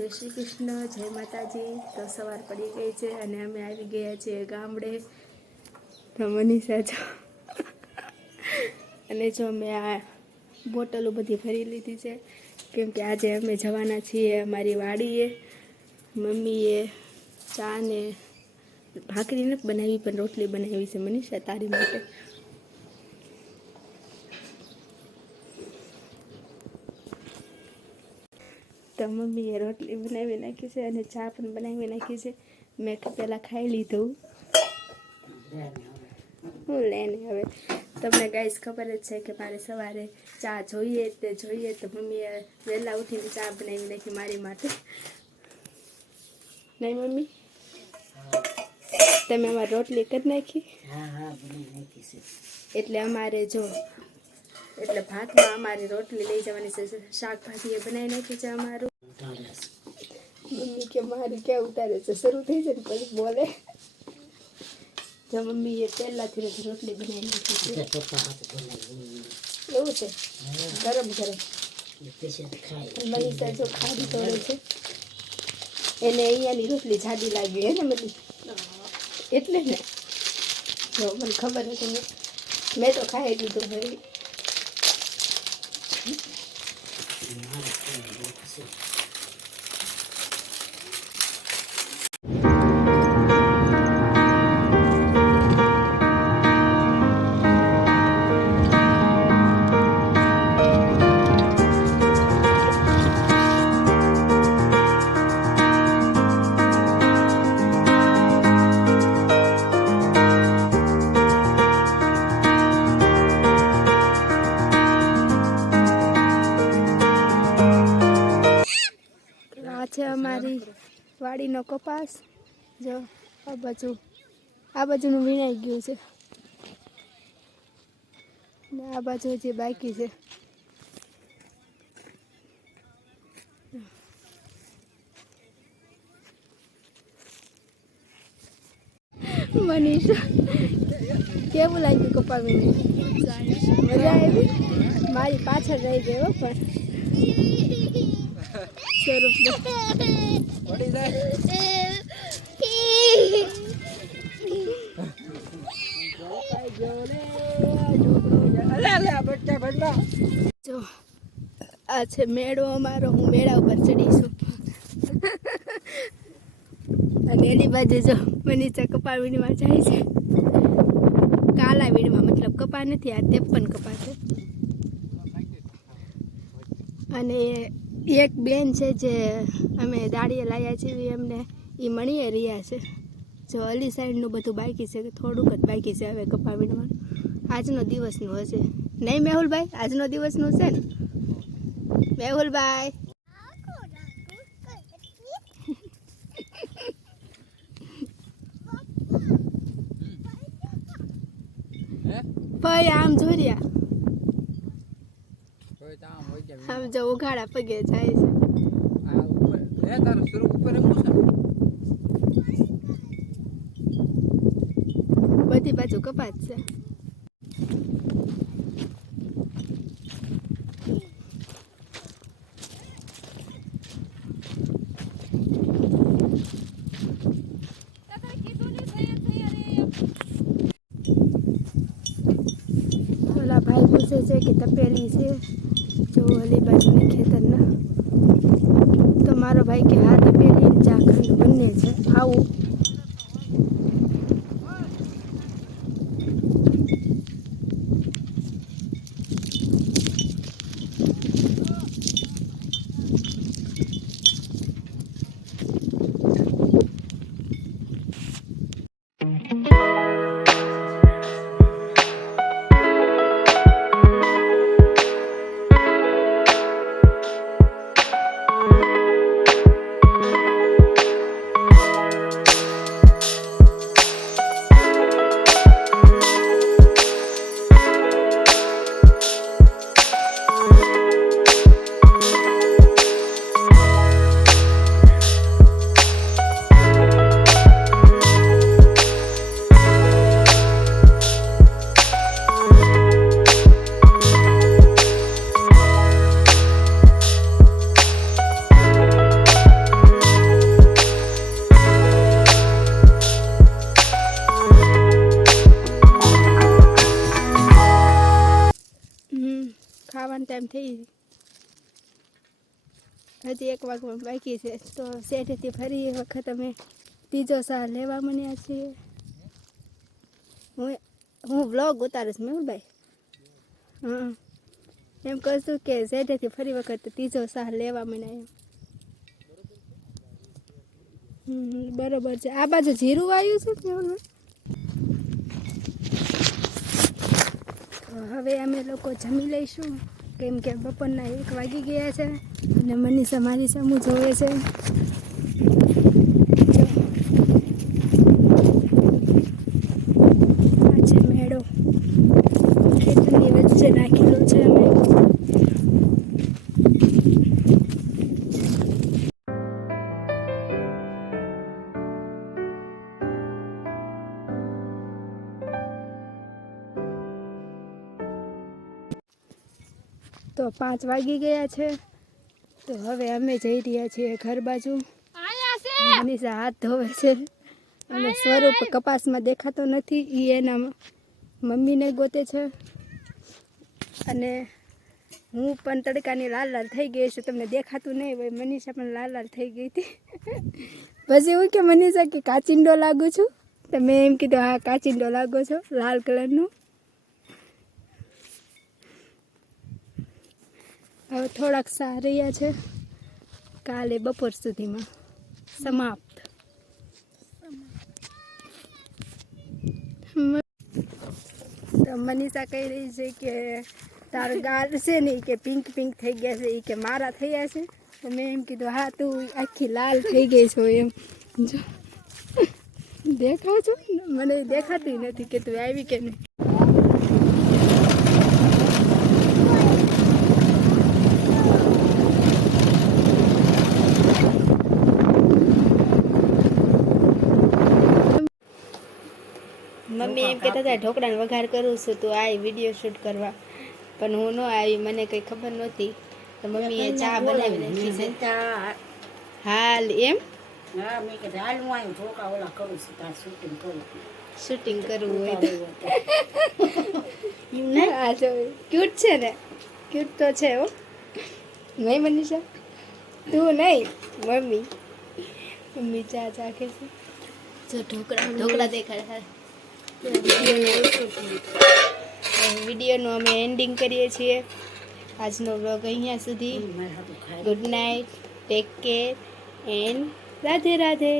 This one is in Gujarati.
જય શ્રી કૃષ્ણ, જય માતાજી. તો સવાર પડી ગઈ છે અને અમે આવી ગયા છીએ ગામડે. તો મનીષા જો અને જો મેં આ બોટલો બધી ભરી લીધી છે. કેમ કે આજે અમે જવાના છીએ અમારી વાડીએ, મમ્મીએ ચા ને ભાખરી નથી બનાવી, પણ રોટલી બનાવી છે મનીષા તારી માટે. તો મમ્મીએ રોટલી બનાવી નાખી છે અને ચા પણ બનાવી નાખી છે. મેં પહેલાં ખાઈ લીધું. હું લઈને હવે. તમને ગાઈસ ખબર જ છે કે મારે સવારે ચા જોઈએ તે જોઈએ તો મમ્મીએ વહેલા ઉઠીને ચા બનાવી નાખી મારી માટે. નહીં મમ્મી? તમે અમારી રોટલી કરી નાખી? એટલે અમારે જો એટલે ભાતમાં અમારે રોટલી લઈ જવાની છે. શાકભાજી એ બનાવી નાખી છે અમારું. ઉતારે છે મમ્મી કે મારી ક્યાં ઉતારે છે શરૂ થઈ જાય ને પછી બોલે. જો મમ્મીએ પહેલાંથી જ રોટલી બનાવી નાખી છે. એવું છે? ગરમ ગરમ. મનીષા જો ખાડી તોડે છે. એને અહીંયાની રોટલી જાડી લાગી હે ને બધી. એટલે ને. જો મને ખબર હતી ને. મેં તો ખાઈ લીધું ભાઈ અમારી વાડીનો કપાસ જો આ બાજુ આ બાજુનું વીણાઈ ગયું છે. ને આ બાજુ જે બાકી છે. મનીષા કેવું લાગ્યું કપા વીણી મજા આવી? મારી પાછળ રહી ગયો પણ. સ્વરૂપ જો આ છે મેળો અમારો. હું મેળા ઉપર ચડીશું અને એની બાજુ જો મનીષા કપા વીણમાં જાય છે. કાલા વીણમાં મતલબ કપા નથી આ તેપન કપા છે. અને એક બેન છે જે અમે દાળીએ લાવ્યા છીએ એમને એ મણીએ રહ્યા છે. જો અલી સાઈડનું બધું બાકી છે કે થોડુંક જ બાકી છે હવે કપા વીણવાનું આજનો દિવસનું હશે. નહીં મેહુલભાઈ? આજનો દિવસનું છે ને? મેહુલભાઈ? ભાઈ આમ જોઈ આમ જો ઉઘાડા પગે જાય છે. બધી બાજુ કપાત છે. ભાઈ પૂછે છે કે તપેલી છે. ઓલી બાજુના ખેતરના તો મારો ભાઈ કે હા તપેલી ને જાખંડ બંને છે. આવું ટાઈમ થઈ હજી એક વાગમાં બાકી છે. તો શેઠેથી ફરી એ વખત અમે ત્રીજો સાર લેવા મળ્યા છીએ. હું હું બ્લોગ ઉતારીશ મેહુલભાઈ હા એમ કહું કે શેઠેથી ફરી વખત ત્રીજો સાર લેવા મળ્યા એમ. બરોબર છે. આ બાજુ જીરું વાયું છે મેહુલભાઈ હવે અમે લોકો જમી લઈશું. કેમ કે બપોરના એક વાગી ગયા છે અને મનીષા મારી સામું જોવે છે. મેળો. તો પાંચ વાગી ગયા છે. તો હવે અમે જઈ રહ્યા છીએ ઘર બાજુ. મનીષા હાથ ધોવે છે. અને સ્વરૂપ કપાસમાં દેખાતો નથી એ એના મમ્મીને ગોતે છે. અને હું પણ તડકાની લાલ લાલ થઈ ગઈ છું તમને દેખાતું નહીં ભાઈ મનીષા પણ લાલ લાલ થઈ ગઈ હતી. પછી એવું કે મનીષા કે કાચિંડો લાગુ છું? તો મેં એમ કીધું હા કાચિંડો લાગો છો લાલ કલરનું. હવે થોડાક સા રહ્યા છે. કાલે બપોર સુધીમાં સમાપ્ત. મનીષા કહી રહી છે કે તારો ગાલ છે ને કે પિંક પિંક થઈ ગયા છે એ કે મારા થયા છે. તો મેં એમ કીધું, હા, તું આખી લાલ થઈ ગઈ છો એમ. જો, દેખાવ છો? મને દેખાતી નથી કે તું આવી કે નહીં. મમ્મી એમ કહેતા હતા ઢોકળાનો વઘાર કરું છું તો આ વીડિયો શૂટ કરવા. પણ હું ન આવી મને કંઈ ખબર નહોતી. તો મમ્મીએ ચા બનાવી નાખી છે. હાલ એમ? હા મેં કીધું હાલ હું અહીં ઢોકા ઓલા કરું છું તાર શૂટિંગ કરવું હોય તો. આ જો. ક્યુટ છે ને? ક્યુટ તો છે હો. નહીં મનીષા? તું નહીં મમ્મી. મમ્મી ચા ચાખે છે? ઢોકળા ઢોકળા દેખાડે વિડીયોનું અમે એન્ડિંગ કરીએ છીએ. આજનો બ્લોગ અહીંયા સુધી. Good night take care and Radhe Radhe.